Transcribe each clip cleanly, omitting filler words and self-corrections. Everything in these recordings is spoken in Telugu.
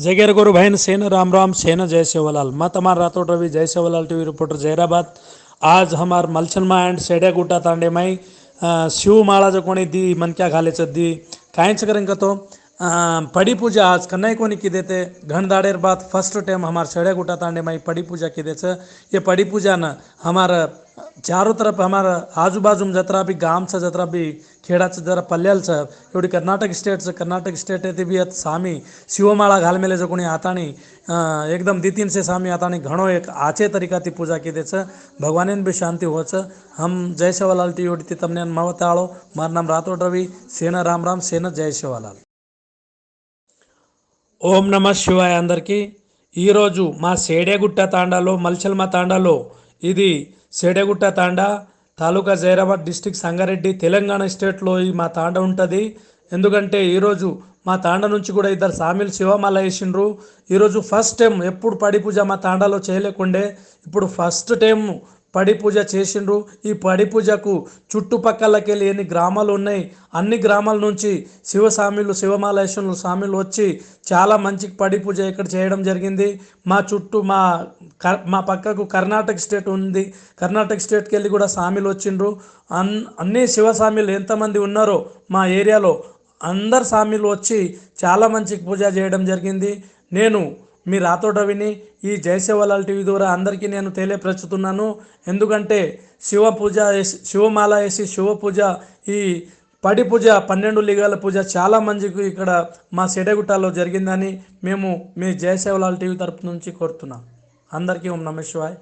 जगेर गुरु बहन सेन राम राम सेन जय सेवालाल। मैं तुम्हारा राठौड़ रवि, जय सेवालाल टीवी रिपोर्टर जैराबाद। आज हमार मलचनमा एंड सेड्या गुट्टा तांडे माई शिवमाळा जो कोणी दी मन क्या घाले दी कायच करेंगे तो पड़ी पूजा आज कन्नाई कोनी की देते घन दाड़ेर बाद फर्स्ट टाइम हमार सेड्या गुट्टा तांडे माई पड़ी पूजा की देच। ये पड़ी पूजा न हमार चारों तरफ हमारा आजू बाजू जत्रा भी गाम से जत्रा भी खेड़ाचं जरा पल्ल्याल एवढी कर्नाटक स्टेट येते भी सामी शिवमाळा घालमेले जो कोणी आतानी एकदम दितीन से सामी आतानी घणो एक आचे तरीका ती पूजा की देच भगवान भी शांति होच। हम जय सेवालाल टी ओडी तमने मवताळो मार नाम राठौड़ रवि सेन राम राम सेन जय सेवालाल। ఓం నమ శివాయ అందరికీ ఈరోజు మా సేడేగుట్ట తాండాలో మల్చల్మ తాండాలో ఇది సేడేగుట్ట తాండా తాలూకా జైరాబాద్ డిస్టిక్ సంగారెడ్డి తెలంగాణ స్టేట్లో ఈ మా తాండా ఉంటుంది। ఎందుకంటే ఈరోజు మా తాండా నుంచి కూడా ఇద్దరు సామిల్ శివమాల వేసిండ్రు। ఈరోజు ఫస్ట్ టైం ఎప్పుడు పడి పూజ మా తాండాలో చేయలేకుండే ఇప్పుడు ఫస్ట్ టైం పడి పూజ చేసిండ్రు। ఈ పడి పూజకు చుట్టుపక్కలకెళ్ళి ఎన్ని గ్రామాలు ఉన్నాయి అన్ని గ్రామాల నుంచి శివసామిలు శివమాలేశ్వరులు సామిలు వచ్చి చాలా మంచి పడి పూజ ఇక్కడ చేయడం జరిగింది। మా చుట్టూ మా పక్కకు కర్ణాటక స్టేట్ ఉంది, కర్ణాటక స్టేట్కి వెళ్ళి కూడా సామిలు వచ్చిండ్రు। అన్ని శివసామిలు ఎంతమంది ఉన్నారో మా ఏరియాలో అందరు సామిలు వచ్చి చాలా మంచి పూజ చేయడం జరిగింది। నేను మీ రాథోడ్ రవిని ఈ జై సేవాలాల్ టీవీ ద్వారా అందరికీ నేను తెలియపరుచుతున్నాను। ఎందుకంటే శివ పూజ శివమాల వేసి శివ పూజ ఈ పడి పూజ 12 లింగాల పూజ చాలా మందికి ఇక్కడ మా సెడగుట్టలో జరిగిందని మేము మీ జై సేవాలాల్ టీవీ తరపు నుంచి కోరుతున్నాం। అందరికీ ఓం నమః శివాయ।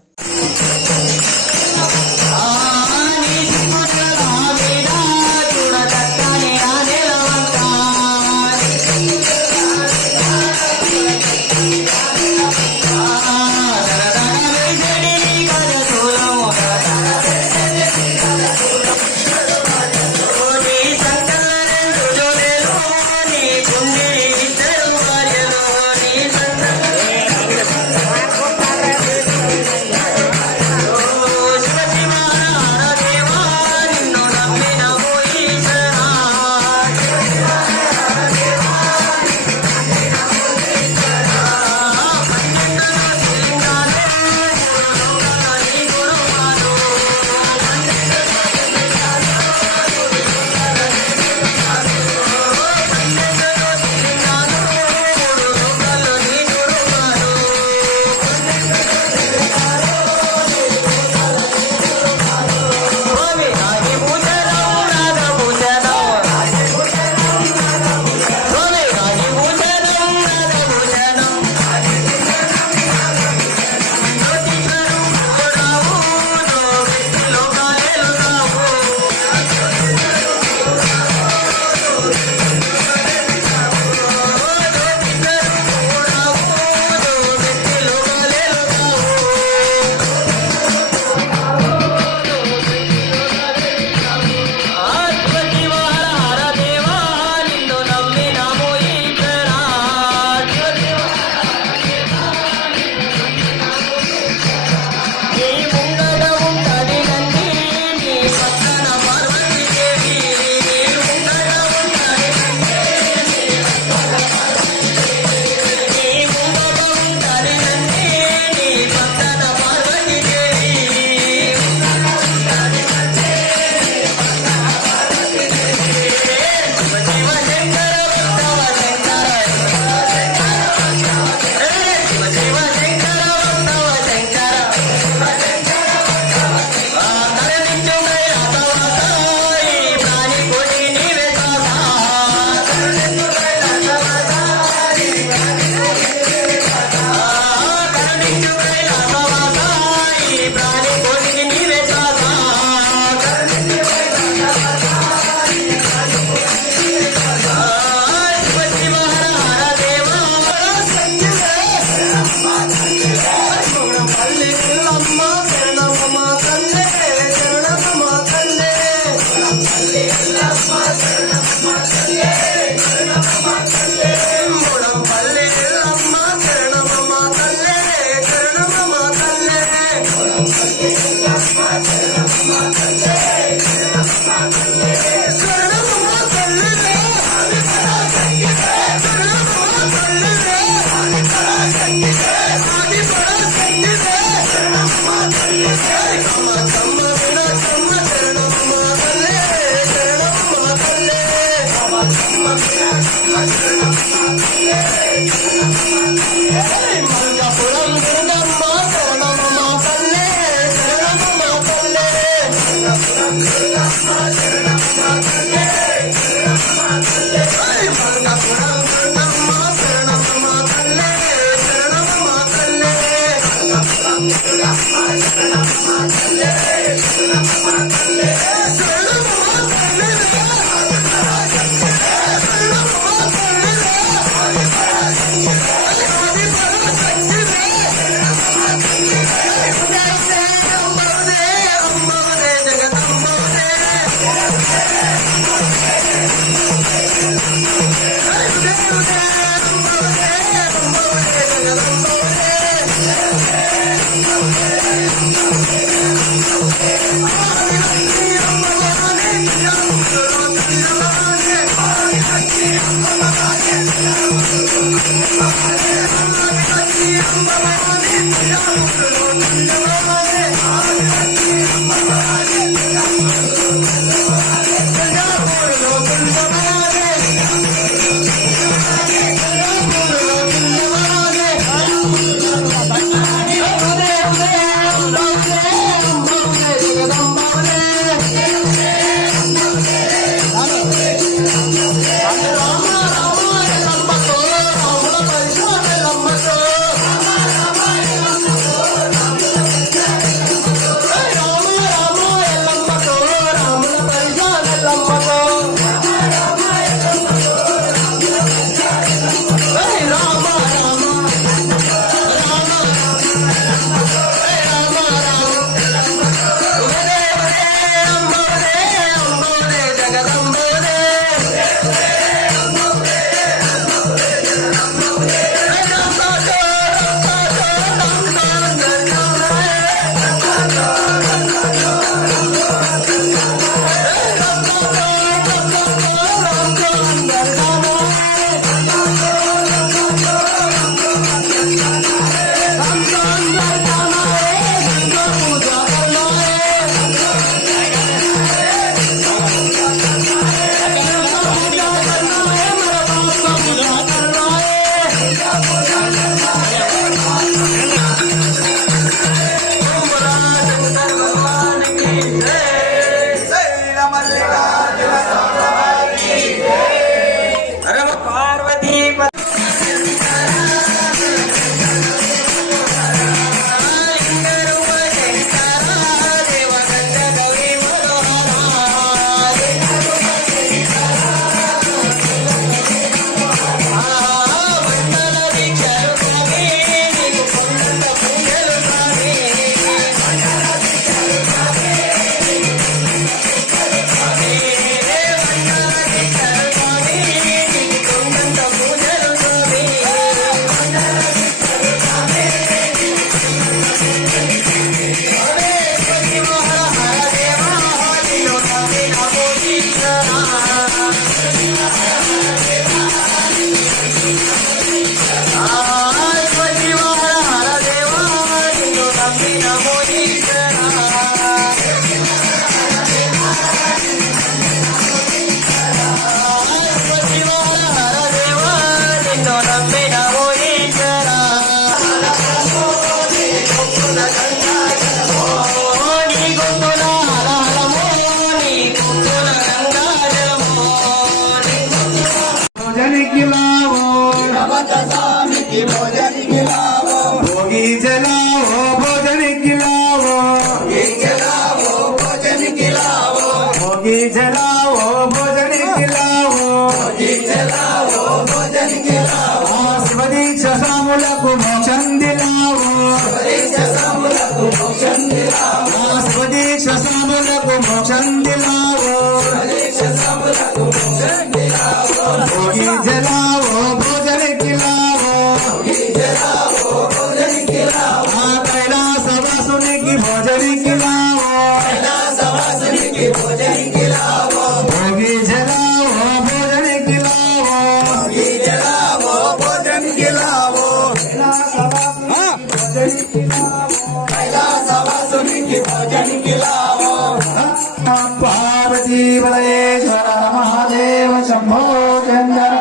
पार्वती महादेव शंभो शंकर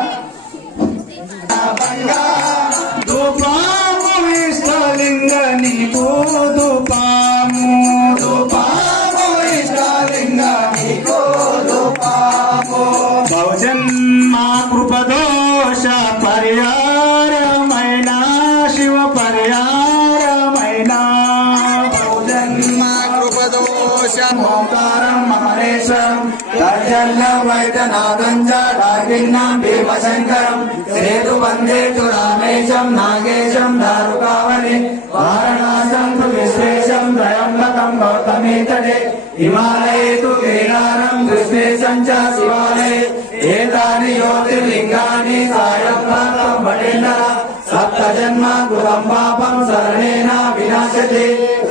ధూపాము ఇష్టలింగ నీకు ధూపాము ఇష్టలింగ నీకు ధూపాము బహుజన్మ కృపదోష పరిహారమైన శివ పరిహారమైన బహుజన్మ కృపదోష ఓంకారం మహేశం దర్జల్ల వైద్యనాథం జాగిన్నం భీమశంకరం సేతు వందేతు రామేశం నాగేశం దారుకావళి వారణాసం తు విశ్వేశం త్రయంబకం గౌతమీతడే హిమాలయే తు గిరినారం కృష్ణేశం చ శివాలయే ఏతాని జ్యోతిర్లింగాని సాయంకాలం వడేంద్ర సప్త జన్మ కృతం పాపం శరణేన వినాశతే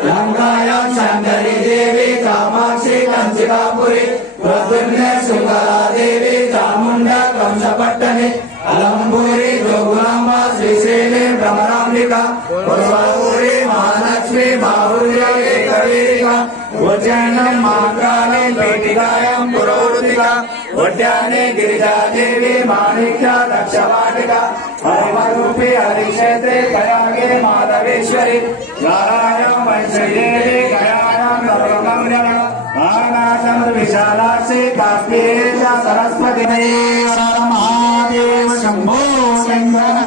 లంకాయాం శంకరీ దేవి కామాక్షి కంచికాపురి ప్రద్యుమ్న శృంగరా దేవి చాముండ కంసపట్టణి అలంబూరి జోగులాంబ శ్రీశైలే భ్రమరాంబిక పురవూరి మహాలక్ష్మి బాహుల్య ఏకవీరిక ఉజ్జయినం మాంకాళి పీఠికాయాం పురోరుతిక ఉద్యానే గిరిజాదేవి మాణిక్య దక్షవాటిక హరిమరూపి హరిక్షేత్రే గయాగే మాధవేశ్వరి ద్వారాయాం వైశ్వదేవి గయాయాం సర్వగమ్యమ వారణాసం విశాలాక్షి కాశ్మీరే చ సరస్వతి హర మహాదేవ శంభో శంకర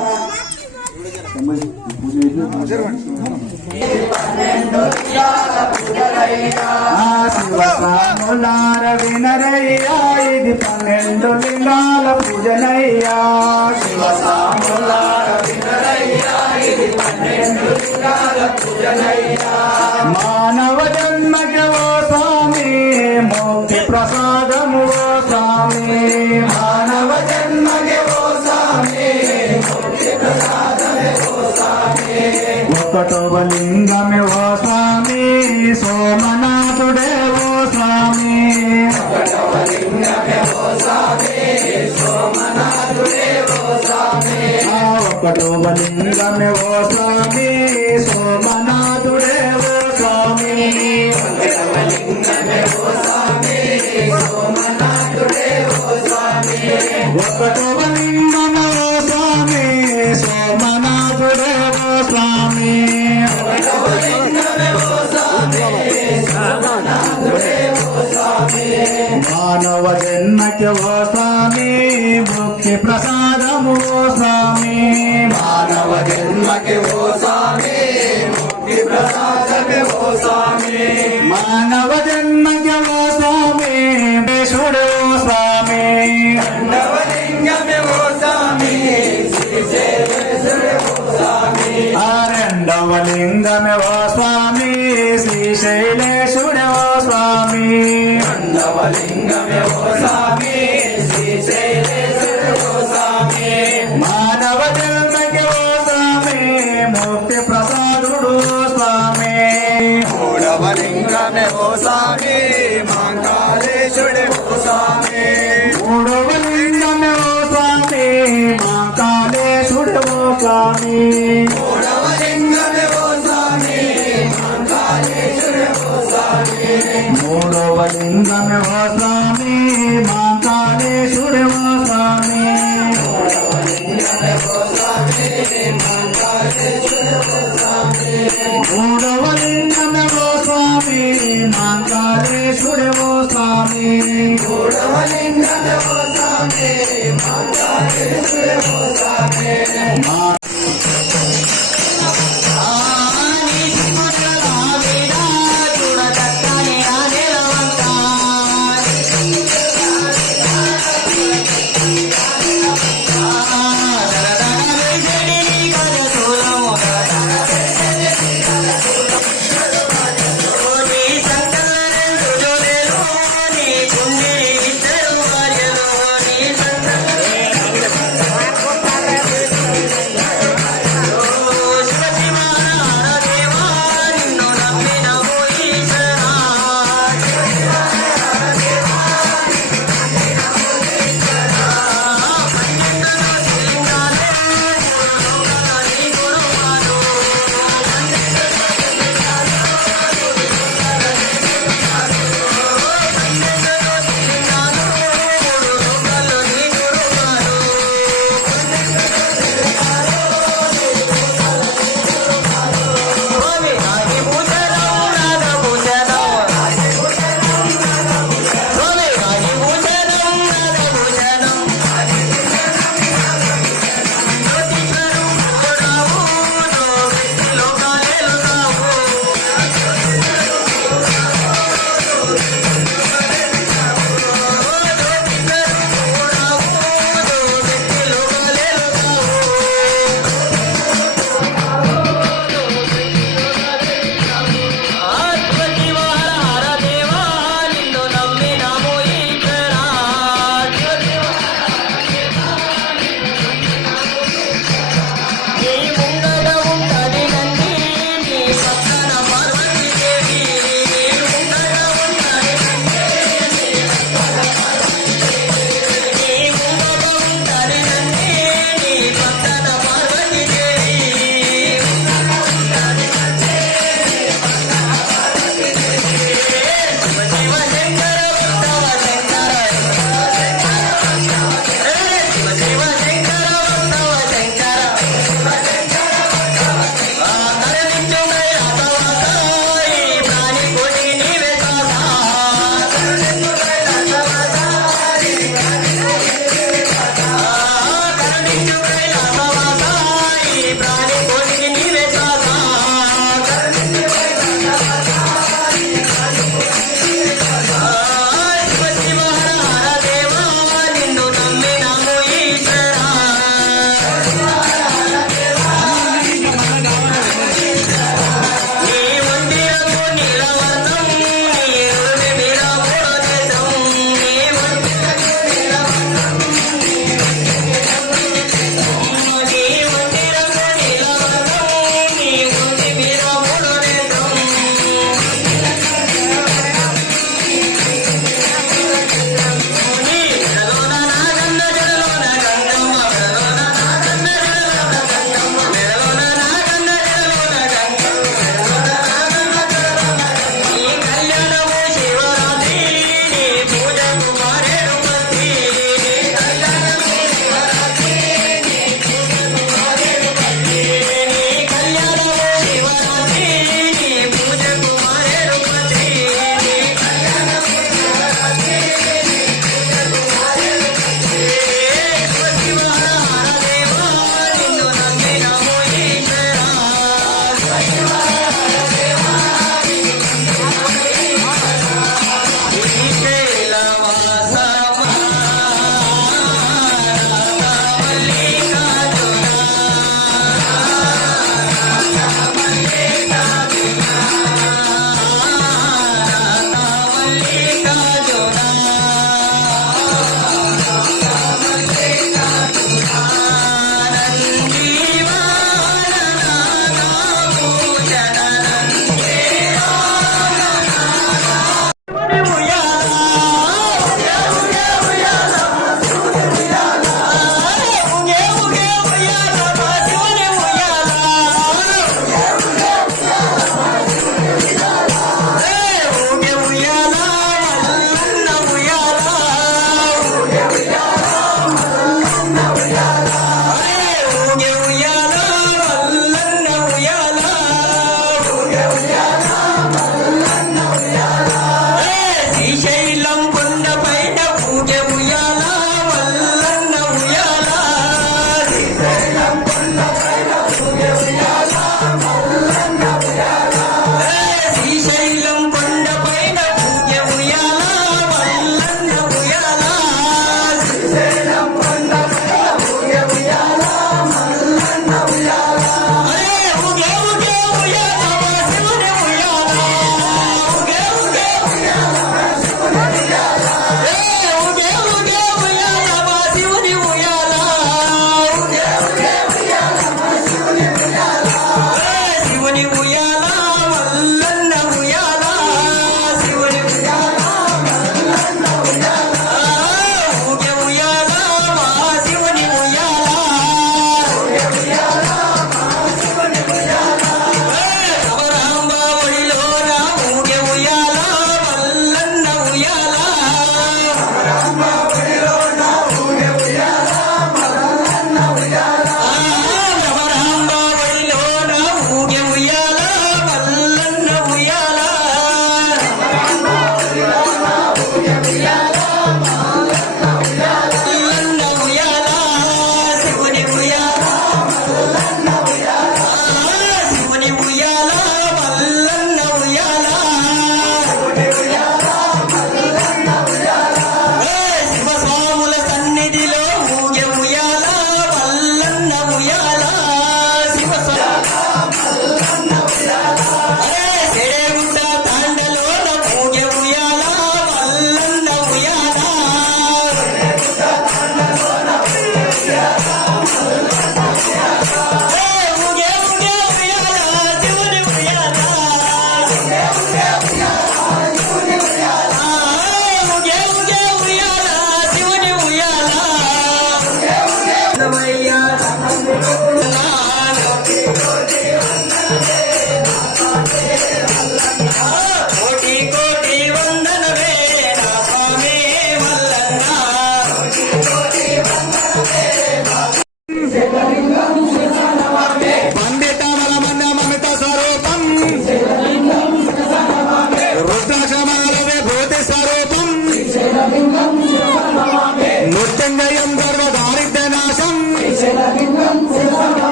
శివసాములార వినరయ్యా ఇది 12 లింగాల పూజనయ్యా శివసాములార వినరయ్యా ఇది 12 లింగాల పూజనయ్యా మానవ జన్మకి ఓ స్వామి ముక్తి ప్రసాదము ఓ స్వామి మానవ జన్మకి ఓ స్వామి ముక్తి ప్రసాదమే ఓ స్వామి ఒకటవ లింగమే ఓ స్వామి సోమనాథుడే ఓ స్వామి ఒకటవ లింగమే ఓ స్వామి సోమనాథుడే ఓ స్వామి ఒకటవ లింగమే ఓ స్వామి సోమనాథుడే ఓ స్వామి ఒకటవ లింగమే ఓ స్వామి సోమనాథుడే ఓ స్వామి ఒకటవ లింగమే ఓ స్వామి సోమనాథుడే ఓ స్వామి ఒకటవ లింగమే ఓ స్వామి సోమనాథుడే ఓ స్వామి మానవ జన్మకి ఓ స్వామి ముక్తి ప్రసాదము ఓ స్వామి మానవ జన్మకి ఓ స్వామి ముక్తి ప్రసాదమే ఓ స్వామి మానవ జన్మకి ఓ స్వామి వేషుడు ఓ స్వామి రెండవ లింగమే ఓ స్వామి శ్రీశైలేశ్వరుడు ఓ స్వామి రెండవ లింగమే ఓ స్వామి శ్రీశైలేశ్వరుడు ఓ స్వామి రెండవ లింగమే ఓ స్వామి శ్రీశైలేశ్వరుడు ఓ స్వామి మానవ జన్మకి ఓ స్వామి ముక్తి ప్రసాదుడు ఓ స్వామి మూడవ లింగమే ఓ స్వామి మాంకాళేశ్వరుడు ఓ స్వామి మూడవ లింగమే ఓ స్వామి మాంకాళేశ్వరుడు ఓ స్వామి మూడవ లింగమే ఓ స్వామి మాంకాళేశ్వరుడు ఓ స్వామి మూడవ లింగమే ఓ స్వామి మాంకాళేశ్వరుడు ఓ స్వామి మూడవ లింగమే ఓ స్వామి మాంకాళేశ్వరుడు ఓ స్వామి మూడవ లింగమే ఓ స్వామి మాంకాళేశ్వరుడు ఓ స్వామి మూడవ లింగమే ఓ స్వామి మాంకాళేశ్వరుడు ఓ స్వామి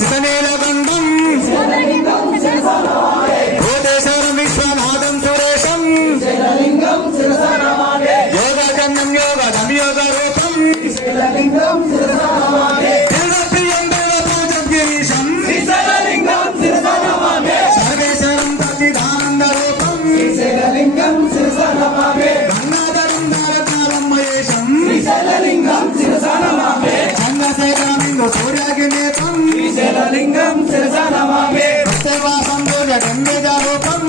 శితనీలకంఠం భూతేశ్వరం విశ్వనాథం సురేశం యోగజన్నం యోగధం యోగ రూపం దేవప్రియం దేవపూజం గిరీశం సర్వేశ్వరం సచ్చిదానంద రూపం గంగాధరం ధారతారం మహేశం చంద్రశేఖరమిందు సూర్యాగ్నేతం ప్రత్యేవాసం భోజగంబేజ రూపం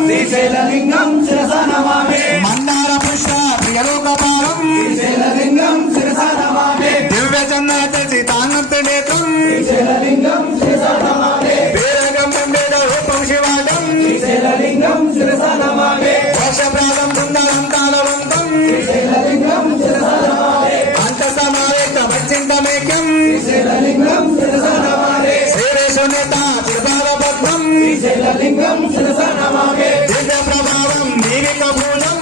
మందార పుష్ప ప్రియలోకపాలం దివ్య చంద్ర సీతానంత నేత్రం వీరగంబేజ రూపం శివాజం వర్షప్రాదం సుందరం కాలవంతం అంతసమావేత మచ్చింతమేక్యం శ్రీరేశునేత త్రిపాదపద్మం దివ్య ప్రభావం దీవిక భూజం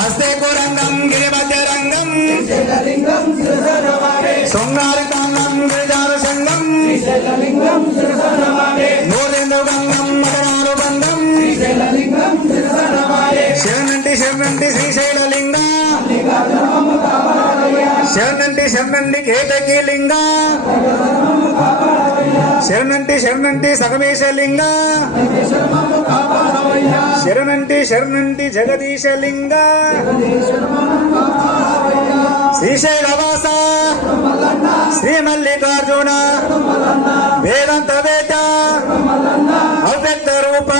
హస్తే కురంగం గిరిమధ్యరంగం శృంగారితాంగం గిరిజార సంగం నూరేందు గంగం మకరానుబంధం శరణంటి శరణంటి శ్రీశైలలింగ శరణంటి శరణంటి కేతకీ లింగ శరణంటి శరణంటి సగమేశలింగ శరణంటి శరణంటి జగదీశలింగ శ్రీశైలవాస శ్రీ మల్లికార్జున వేదాంత వేద అవ్యక్త రూప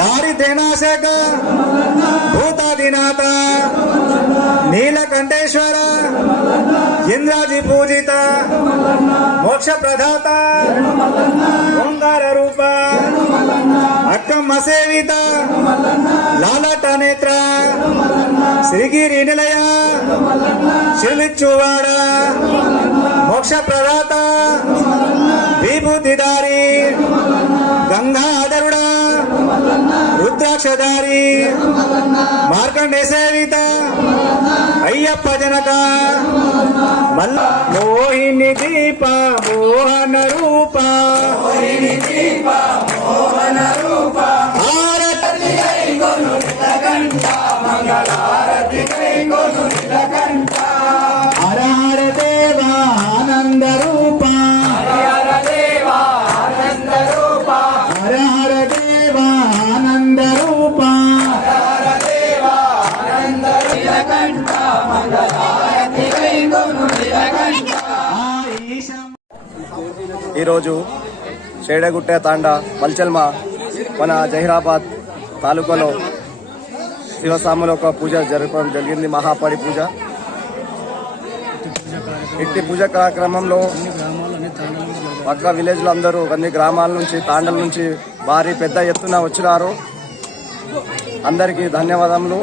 దారిద్ర్యనాశక భూతాదినాథ నీలకంఠేశ్వర ఇంద్రాజి పూజిత మోక్ష ప్రదాత ఓంకార రూప అక్కమ్మ సేవిత లాలట నేత్ర శ్రీగిరి నిలయ శిలిచ్చువాడ మోక్ష ప్రదాత విభూతిదారి గంగాధరుడ రుద్రాక్షధారి మార్కండే సేవిత అయ్యప్ప జనక మోహిని దీప మోహన రూప హర హర దేవ ఆనంద రూప హర హర దేవ ఆనంద రూప ఈరోజు షేడగుట్ట తాండా మల్చల్మ మన జహీరాబాద్ తాలూకాలో శివస్వాముల ఒక పూజ జరపడం జరిగింది. మహాపడి పూజ. ఇట్టి పూజ కార్యక్రమంలో పక్క విలేజ్లో అందరూ అన్ని గ్రామాల నుంచి తాండల నుంచి భారీ పెద్ద ఎత్తున వచ్చినారు. అందరికీ ధన్యవాదములు.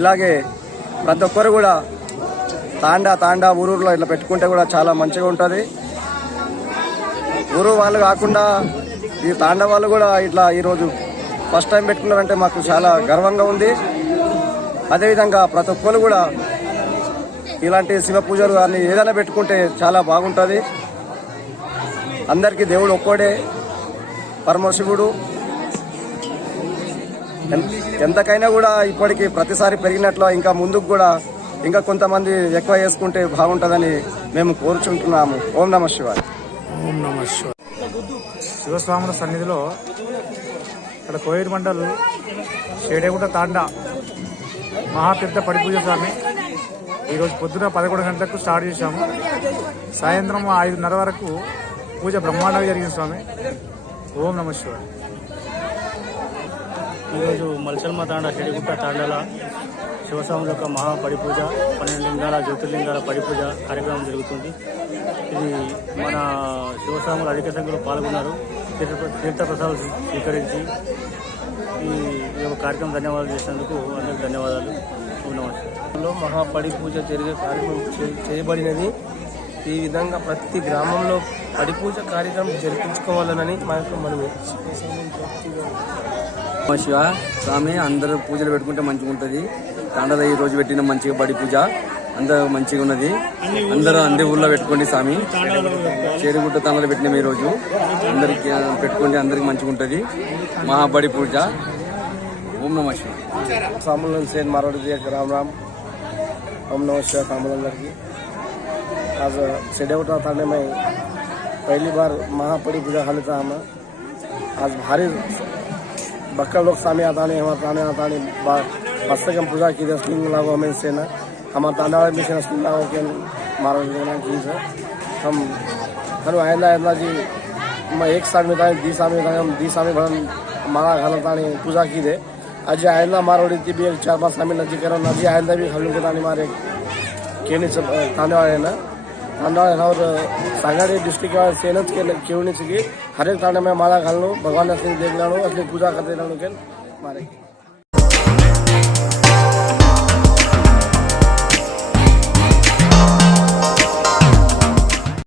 ఇలాగే ప్రతి ఒక్కరు కూడా తాండా ఊరూరులో ఇట్లా పెట్టుకుంటే కూడా చాలా మంచిగా ఉంటుంది. ఊరు వాళ్ళు కాకుండా ఈ తాండా వాళ్ళు కూడా ఇట్లా ఈరోజు ఫస్ట్ టైం పెట్టుకున్నారంటే మాకు చాలా గర్వంగా ఉంది. అదేవిధంగా ప్రతి ఒక్కరు కూడా ఇలాంటి శివ పూజలు కానీ ఏదైనా పెట్టుకుంటే చాలా బాగుంటుంది. అందరికీ దేవుడు ఒక్కడే పరమశివుడు. ఎంతకైనా కూడా ఇప్పటికీ ప్రతిసారి పెరిగినట్లు ఇంకా ముందుకు కూడా ఇంకా కొంతమంది ఎక్కువ చేసుకుంటే బాగుంటుందని మేము కోరుచుంటున్నాము. ఓం నమః శివాయ. ఓం నమః శివాయ. శివస్వాముల సన్నిధిలో ఇక్కడ కోయిర్ మండల్ షేడేగుట్ట తాండా మహాతీర్థ పడిపూజ స్వామి ఈరోజు పొద్దున 11 గంటలకు స్టార్ట్ చేశాము. సాయంత్రం 5:30 వరకు పూజ బ్రహ్మాండంగా జరిగింది స్వామి. ఓం నమః శివాయ. ఈరోజు మల్చల్మ తాండా షేడేగుట్ట తాండాల శివస్వాముల యొక్క మహాపడి పూజ 12 లింగాల జ్యోతిర్లింగాల పడి పూజ కార్యక్రమం జరుగుతుంది. ఇది మన శివస్వాములు అధిక సంఖ్యలో పాల్గొన్నారు. తీర్థప్రసాదాలు స్వీకరించి ఈ యొక్క కార్యక్రమం ధన్యవాదాలు చేసినందుకు అందరికీ ధన్యవాదాలు. లో మహాపడి పూజ జరిగే కార్యక్రమం చేయబడినది. ఈ విధంగా ప్రతి గ్రామంలో పడి పూజ కార్యక్రమం జరిపించుకోవాలని మనమే శివ స్వామి అందరూ పూజలు పెట్టుకుంటే మంచిగా ఉంటుంది. తాండలో ఈ రోజు పెట్టిన మంచిగా పడి పూజ అందరూ మంచిగా ఉన్నది. అందరూ అన్ని ఊళ్ళో పెట్టుకోండి స్వామి. చేడిగుట్ట తాండలో పెట్టినాం ఈ రోజు. అందరికి పెట్టుకోండి, అందరికి మంచిగా ఉంటది. మహాబడి పూజ. ఓం నమః శివాయ. सामुलन सेन मारवाड़ी जी राम राम. ओम नमः शिवाय सामुलन की. आज सेडेगुट्टा तांडे में पहली बार महापड़ी पूजा खाली था. हम आज भारी बक्का लोग सामने आता नहीं, हमारे ताने आता नहीं. बस हम पूजा की स्लिंग लागो हमें से ना हमारे तांडा भी से स्लिंग लागो के मारवाड़ी की है. हम आयला आयला जी मैं एक साल में था, 20 साल में था. हम 20 साल में भरन माला घालता नहीं पूजा की दे. आज आयला मारवाड़ी थी भी 4-5 साल में नदी करो. नदी आयला भी हम लोग के ताने मारे केनी ताने वाले ना तांडा और सांगाड़ी डिस्ट्रिक्ट वाले सेनत के क्यों नहीं चाहिए. हर एक तांडे में माला घाल लो, भगवान असली देख लो, असली पूजा करते रहने के मारे.